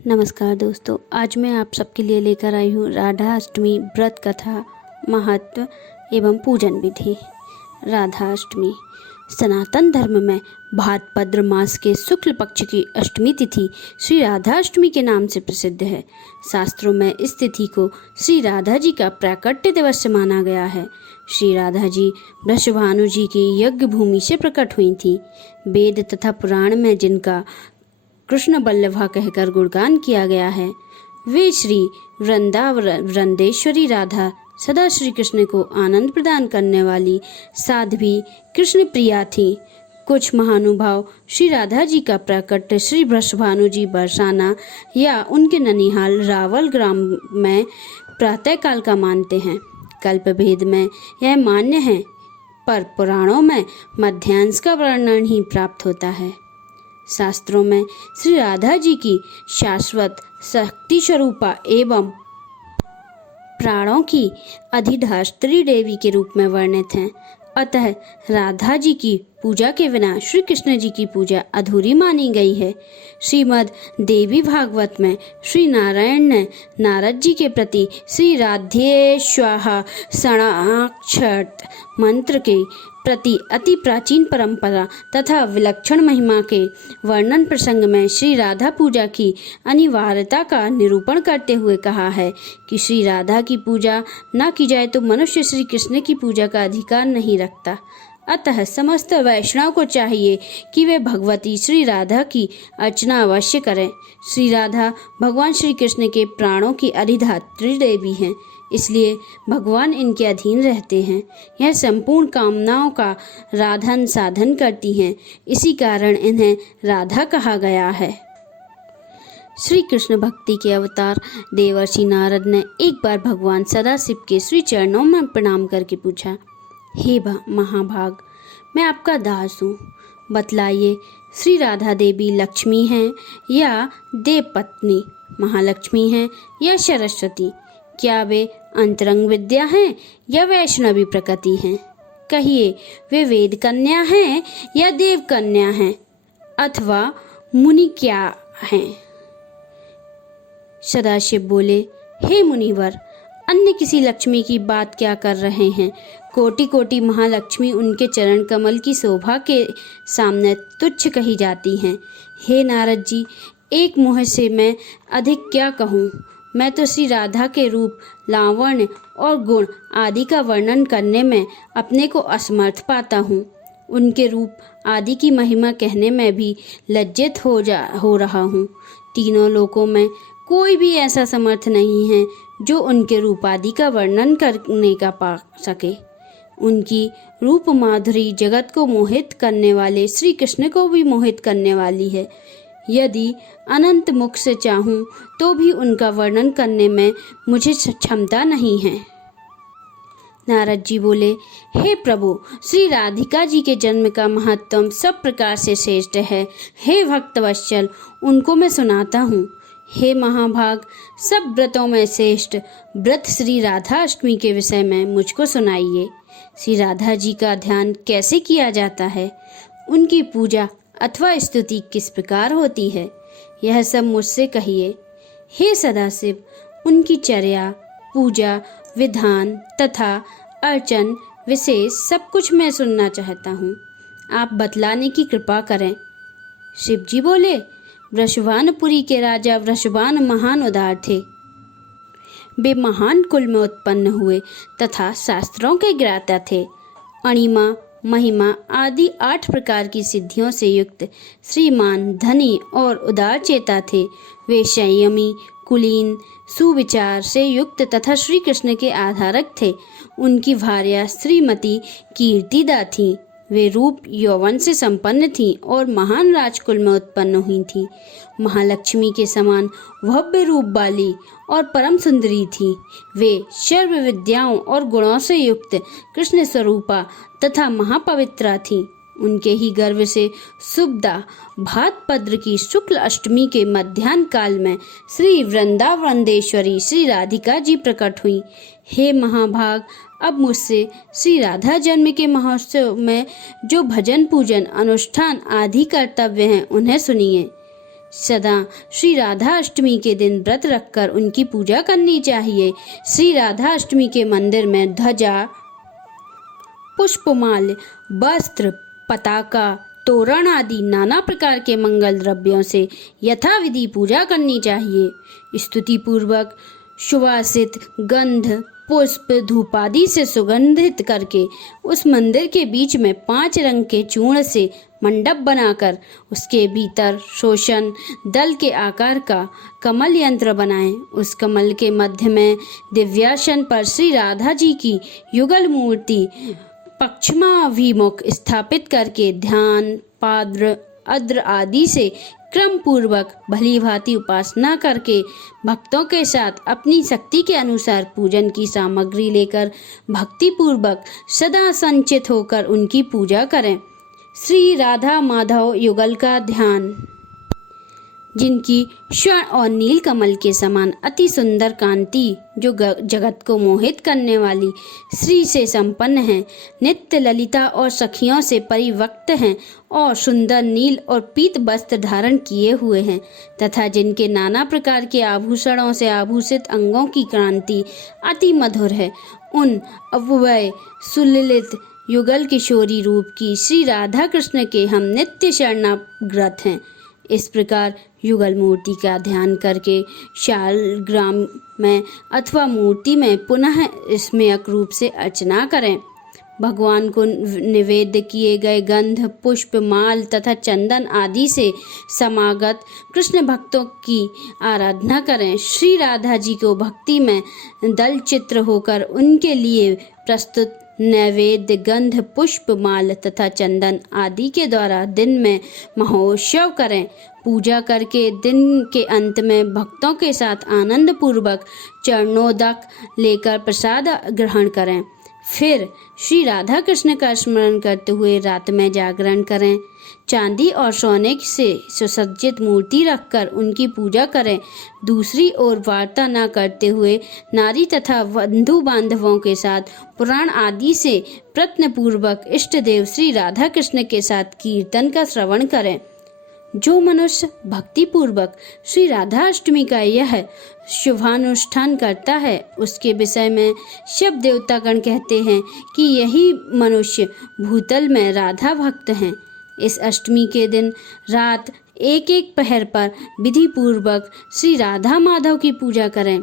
नमस्कार दोस्तों, आज मैं आप सबके लिए लेकर आई हूँ राधा अष्टमी व्रत कथा, महत्व एवं पूजन विधि। राधा अष्टमी सनातन धर्म में भाद्रपद मास के शुक्ल पक्ष की अष्टमी तिथि श्री राधा अष्टमी के नाम से प्रसिद्ध है। शास्त्रों में इस तिथि को श्री राधा जी का प्राकट्य दिवस माना गया है। श्री राधा जी वृषभानु जी की यज्ञ भूमि से प्रकट हुई थी। वेद तथा पुराण में जिनका कृष्ण बल्लभा कहकर गुणगान किया गया है, वे श्री वृंदेश्वरी राधा सदा श्री कृष्ण को आनंद प्रदान करने वाली साध्वी कृष्ण प्रिया थी। कुछ महानुभाव श्री राधा जी का प्राकट्य श्री वृषभानु जी बरसाना या उनके ननिहाल रावल ग्राम में प्रातःकाल का मानते हैं। कल्प भेद में यह मान्य है, पर पुराणों में मध्यांश का वर्णन ही प्राप्त होता है। शास्त्रों में श्री राधा जी की शाश्वत शक्ति स्वरूपा एवं प्राणों की अधिष्ठात्री देवी के रूप में वर्णित हैं। अतः राधा जी की पूजा के बिना श्री कृष्ण जी की पूजा अधूरी मानी गई है। श्रीमद् देवी भागवत में श्री नारायण ने नारद जी के प्रति श्री राधे स्वाहा षडाक्षर मंत्र के प्रति अति प्राचीन परंपरा तथा विलक्षण महिमा के वर्णन प्रसंग में श्री राधा पूजा की अनिवार्यता का निरूपण करते हुए कहा है कि श्री राधा की पूजा न की जाए तो मनुष्य श्री कृष्ण की पूजा का अधिकार नहीं रखता। अतः समस्त वैष्णव को चाहिए कि वे भगवती श्री राधा की अर्चना अवश्य करें। श्री राधा भगवान श्री कृष्ण के प्राणों की अधिष्ठात्री देवी हैं, इसलिए भगवान इनके अधीन रहते हैं। यह संपूर्ण कामनाओं का राधन साधन करती हैं, इसी कारण इन्हें राधा कहा गया है। श्री कृष्ण भक्ति के अवतार देवर्षि नारद ने एक बार भगवान सदाशिव के श्री चरणों में प्रणाम करके पूछा, हे महाभाग, मैं आपका दास हूँ, बतलाइए श्री राधा देवी लक्ष्मी हैं या देव पत्नी, महालक्ष्मी हैं या सरस्वती? क्या वे अंतरंग विद्या हैं या वैष्णवी प्रकृति हैं? कहिए, वे वेद कन्या हैं या देव कन्या हैं अथवा मुनि क्या हैं? सदाशिव बोले, हे मुनिवर, अन्य किसी लक्ष्मी की बात क्या कर रहे हैं? कोटि कोटि महालक्ष्मी उनके चरण कमल की शोभा के सामने तुच्छ कही जाती हैं। हे नारद जी, एक मुँह से मैं अधिक क्या कहूँ? मैं तो श्री राधा के रूप, लावण्य और गुण आदि का वर्णन करने में अपने को असमर्थ पाता हूँ। उनके रूप आदि की महिमा कहने में भी लज्जित हो रहा हूँ। तीनों लोकों में कोई भी ऐसा समर्थ नहीं है जो उनके रूप आदि का वर्णन करने का पा सके। उनकी रूप माधुरी जगत को मोहित करने वाले श्री कृष्ण को भी मोहित करने वाली है। यदि अनंत मुख से चाहूँ तो भी उनका वर्णन करने में मुझे क्षमता नहीं है। नारद जी बोले, हे प्रभु, श्री राधिका जी के जन्म का महत्व सब प्रकार से श्रेष्ठ है। हे भक्तवत्सल, उनको मैं सुनाता हूँ। हे महाभाग, सब व्रतों में श्रेष्ठ व्रत श्री राधा अष्टमी के विषय में मुझको सुनाइए। श्री राधा जी का ध्यान कैसे किया जाता है? उनकी पूजा अथवा स्तुति किस प्रकार होती है? यह सब मुझसे कहिए। हे सदाशिव, उनकी चर्या, पूजा विधान तथा अर्चन विशेष सब कुछ मैं सुनना चाहता हूँ। आप बतलाने की कृपा करें। शिव जी बोले, वृषभानुपुरी के राजा वृषभान महान उदार थे। वे महान कुल में उत्पन्न हुए तथा शास्त्रों के ज्ञाता थे। अणिमा, महिमा आदि 8 प्रकार की सिद्धियों से युक्त श्रीमान, धनी और उदार चेता थे। वे संयमी, कुलीन, सुविचार से युक्त तथा श्री कृष्ण के आधारक थे। उनकी भार्या श्रीमती कीर्तिदा थी। वे रूप यौवन से संपन्न थीं और महान राजकुल में उत्पन्न हुई थीं। महालक्ष्मी के समान भव्य रूप वाली और परम सुंदरी थी। वे सर्व विद्याओं और गुणों से युक्त कृष्ण स्वरूपा तथा महापवित्रा थी। उनके ही गर्भ से सुबदा भाद्रपद की शुक्ल अष्टमी के मध्याह्न काल में श्री वृंदेश्वरी श्री राधिका जी प्रकट हुई। हे महाभाग, अब मुझसे श्री राधा जन्म के महोत्सव में जो भजन पूजन अनुष्ठान आदि कर्तव्य हैं उन्हें सुनिए। सदा श्री राधा अष्टमी के दिन व्रत रखकर उनकी पूजा करनी चाहिए। श्री राधा अष्टमी के मंदिर में ध्वजा, पुष्पमाल्य, वस्त्र, पताका, तोरण आदि नाना प्रकार के मंगल द्रव्यों से यथाविधि पूजा करनी चाहिए। स्तुति पूर्वक सुवासित गंध, पुष्प, धूप आदि से सुगंधित करके उस मंदिर के बीच में 5 रंग के चूर्ण से मंडप बनाकर उसके भीतर शोषण दल के आकार का कमल यंत्र बनाएं। उस कमल के मध्य में दिव्यासन पर श्री राधा जी की युगल मूर्ति पश्चिमाभिमुख स्थापित करके ध्यान, पाद्र, अद्र आदि से क्रम पूर्वक भली भांति उपासना करके भक्तों के साथ अपनी शक्ति के अनुसार पूजन की सामग्री लेकर भक्ति पूर्वक सदा संचित होकर उनकी पूजा करें। श्री राधा माधव युगल का ध्यान, जिनकी स्वर्ण और नील कमल के समान अति सुंदर कांति, जो जगत को मोहित करने वाली श्री से संपन्न हैं, नित्य ललिता और सखियों से परिवक्त हैं और सुंदर नील और पीत वस्त्र धारण किए हुए हैं तथा जिनके नाना प्रकार के आभूषणों से आभूषित अंगों की कांति अति मधुर है, उन अव्यय सुललित युगल किशोरी रूप की श्री राधा कृष्ण के हम नित्य शरणागत हैं। इस प्रकार युगल मूर्ति का ध्यान करके शालग्राम में अथवा मूर्ति में पुनः स्मयक रूप से अर्चना करें। भगवान को निवेद्य किए गए गंध, पुष्प, माल तथा चंदन आदि से समागत कृष्ण भक्तों की आराधना करें। श्री राधा जी को भक्ति में दल चित्र होकर उनके लिए प्रस्तुत नैवेद्य, गंध, पुष्प, माल तथा चंदन आदि के द्वारा दिन में महोत्सव करें। पूजा करके दिन के अंत में भक्तों के साथ आनंद पूर्वक चरणोदक लेकर प्रसाद ग्रहण करें। फिर श्री राधा कृष्ण का स्मरण करते हुए रात में जागरण करें। चांदी और सोने से सुसज्जित मूर्ति रखकर उनकी पूजा करें। दूसरी ओर वार्ता न करते हुए नारी तथा बंधु बांधवों के साथ पुराण आदि से प्रयत्न पूर्वक इष्ट देव श्री राधा कृष्ण के साथ कीर्तन का श्रवण करें। जो मनुष्य भक्ति पूर्वक श्री राधा अष्टमी का यह शुभानुष्ठान करता है, उसके विषय में सब देवतागण कहते हैं कि यही मनुष्य भूतल में राधा भक्त हैं। इस अष्टमी के दिन रात एक एक पहर पर विधि पूर्वक श्री राधा माधव की पूजा करें।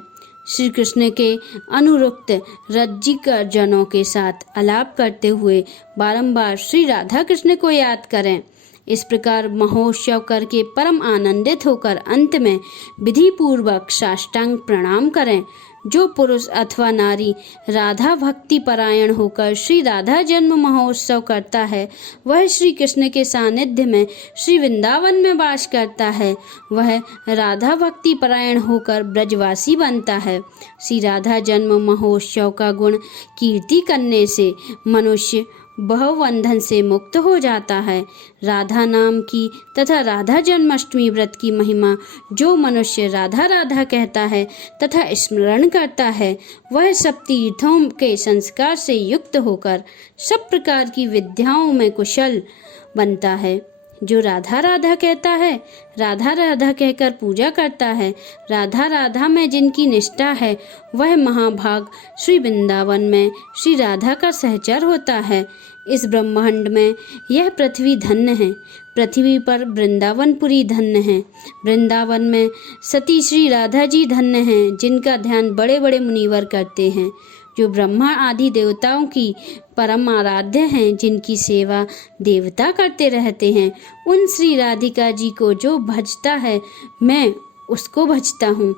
श्री कृष्ण के अनुरक्त रज्जिकर जनों के साथ आलाप करते हुए बारंबार श्री राधा कृष्ण को याद करें। इस प्रकार महोत्सव करके परम आनंदित होकर अंत में विधि पूर्वक साष्टांग प्रणाम करें। जो पुरुष अथवा नारी राधा भक्ति परायण होकर श्री राधा जन्म महोत्सव करता है, वह श्री कृष्ण के सानिध्य में श्री वृंदावन में वास करता है। वह राधा भक्ति परायण होकर ब्रजवासी बनता है। श्री राधा जन्म महोत्सव का गुण कीर्ति करने से मनुष्य बहुबंधन से मुक्त हो जाता है। राधा नाम की तथा राधा जन्माष्टमी व्रत की महिमा जो मनुष्य राधा राधा कहता है तथा स्मरण करता है, वह सब तीर्थों के संस्कार से युक्त होकर सब प्रकार की विद्याओं में कुशल बनता है। जो राधा राधा कहता है, राधा राधा कहकर पूजा करता है, राधा राधा में जिनकी निष्ठा है, वह महाभाग श्री वृंदावन में श्री राधा का सहचर होता है। इस ब्रह्मांड में यह पृथ्वी धन्य है, पृथ्वी पर वृंदावनपुरी धन्य है। वृंदावन में सती श्री राधा जी धन्य हैं, जिनका ध्यान बड़े बड़े मुनिवर करते हैं। जो ब्रह्मा आदि देवताओं की परम आराध्य हैं, जिनकी सेवा देवता करते रहते हैं, उन श्री राधिका जी को जो भजता है, मैं उसको भजता हूँ।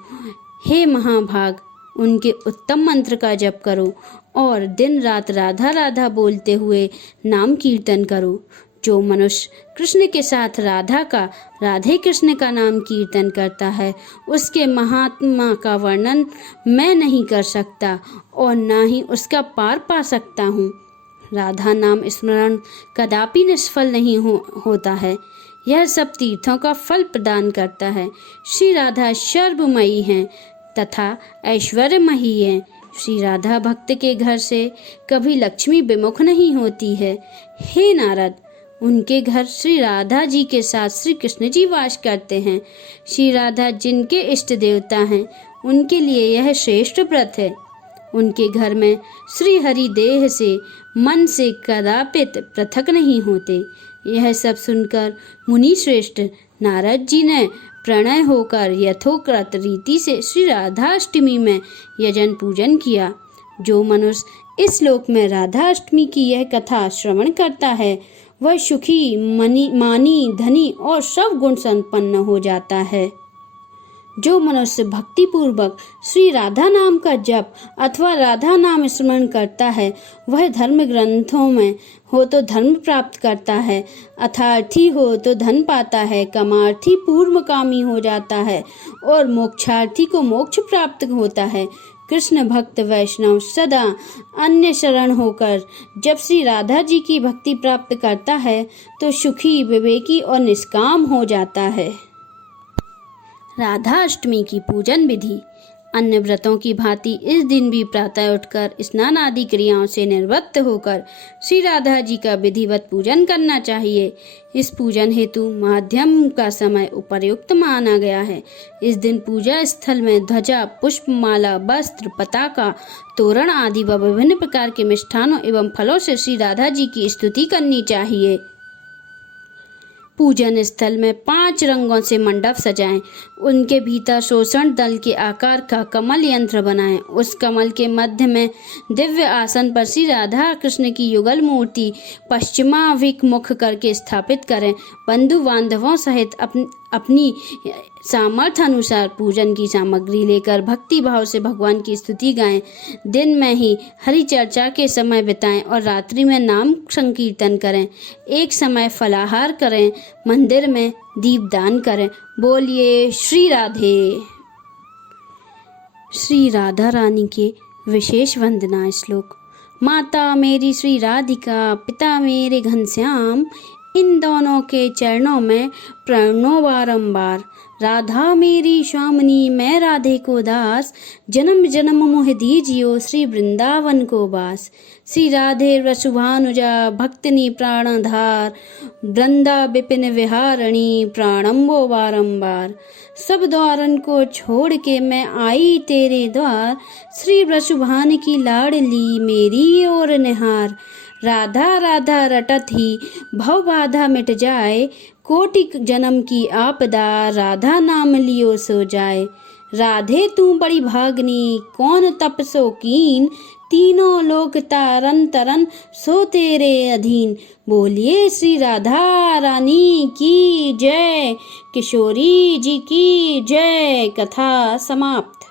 हे महाभाग, उनके उत्तम मंत्र का जप करो और दिन रात राधा राधा बोलते हुए नाम कीर्तन करो। जो मनुष्य कृष्ण के साथ राधा का, राधे कृष्ण का नाम कीर्तन करता है, उसके महात्मा का वर्णन मैं नहीं कर सकता और ना ही उसका पार पा सकता हूँ। राधा नाम स्मरण कदापि निष्फल नहीं होता है। यह सब तीर्थों का फल प्रदान करता है। श्री राधा सर्वमयी हैं तथा ऐश्वर्यमयी हैं। श्री राधा भक्त के घर से कभी लक्ष्मी विमुख नहीं होती है। हे नारद, उनके घर श्री राधा जी के साथ श्री कृष्ण जी वास करते हैं। श्री राधा जिनके इष्ट देवता हैं, उनके लिए यह श्रेष्ठ व्रत है। उनके घर में श्री हरि देह से मन से कदापित पृथक नहीं होते। यह सब सुनकर मुनि श्रेष्ठ नारद जी ने प्रणय होकर यथोक्त रीति से श्री राधाष्टमी में यजन पूजन किया। जो मनुष्य इस लोक में राधाष्टमी की यह कथा श्रवण करता है, वह सुखी, मानी, धनी और सब गुण संपन्न हो जाता है। जो मनुष्य भक्ति पूर्वक श्री राधा नाम का जप अथवा राधा नाम स्मरण करता है, वह धर्म ग्रंथों में हो तो धर्म प्राप्त करता है, अर्थार्थी हो तो धन पाता है, कामार्थी पूर्वकामी हो जाता है और मोक्षार्थी को मोक्ष प्राप्त होता है। कृष्ण भक्त वैष्णव सदा अन्य शरण होकर जब श्री राधा जी की भक्ति प्राप्त करता है तो सुखी, विवेकी और निष्काम हो जाता है। राधा अष्टमी की पूजन विधि। अन्य व्रतों की भांति इस दिन भी प्रातः उठकर स्नान आदि क्रियाओं से निवृत्त होकर श्री राधा जी का विधिवत पूजन करना चाहिए। इस पूजन हेतु माध्यम का समय उपयुक्त माना गया है। इस दिन पूजा स्थल में ध्वजा, पुष्पमाला, वस्त्र, पताका, तोरण आदि व विभिन्न प्रकार के मिष्ठानों एवं फलों से श्री राधा जी की स्तुति करनी चाहिए। पूजन स्थल में 5 रंगों से मंडप सजाएं। उनके भीतर शोषण दल के आकार का कमल यंत्र बनाएं। उस कमल के मध्य में दिव्य आसन पर श्री राधा कृष्ण की युगल मूर्ति पश्चिमाभिमुख करके स्थापित करें। बंधु बांधवों सहित अपनी सामर्थ्य अनुसार पूजन की सामग्री लेकर भक्ति भाव से भगवान की स्तुति गाएं। दिन में ही हरि चर्चा के समय बिताएं और रात्रि में नाम संकीर्तन करें। एक समय फलाहार करें, मंदिर में दीपदान करें। बोलिए श्री राधे। श्री राधा रानी के विशेष वंदना श्लोक। माता मेरी श्री राधिका, पिता मेरे घनश्याम, इन दोनों के चरणों में प्रणो बारंबार। राधा मेरी स्वामिनी, मैं राधे को दास, जन्म जन्म मोह दीजियो श्री वृंदावन को बास। श्री राधे वसुभानुजा, भक्तिनी प्राणधार, वृंदा विपिन विहारणी, प्राणम्बो बारंबार। सब द्वारन को छोड़ के मैं आई तेरे द्वार, श्री वसुभान की लाडली मेरी ओर निहार। राधा राधा रटत ही भव बाधा मिट जाए, कोटि जन्म की आपदा राधा नाम लियो सो जाए। राधे तू बड़ी भागनी, कौन तप सो कीन, तीनों लोक तारन तरन सो तेरे अधीन। बोलिए श्री राधा रानी की जय, किशोरी जी की जय। कथा समाप्त।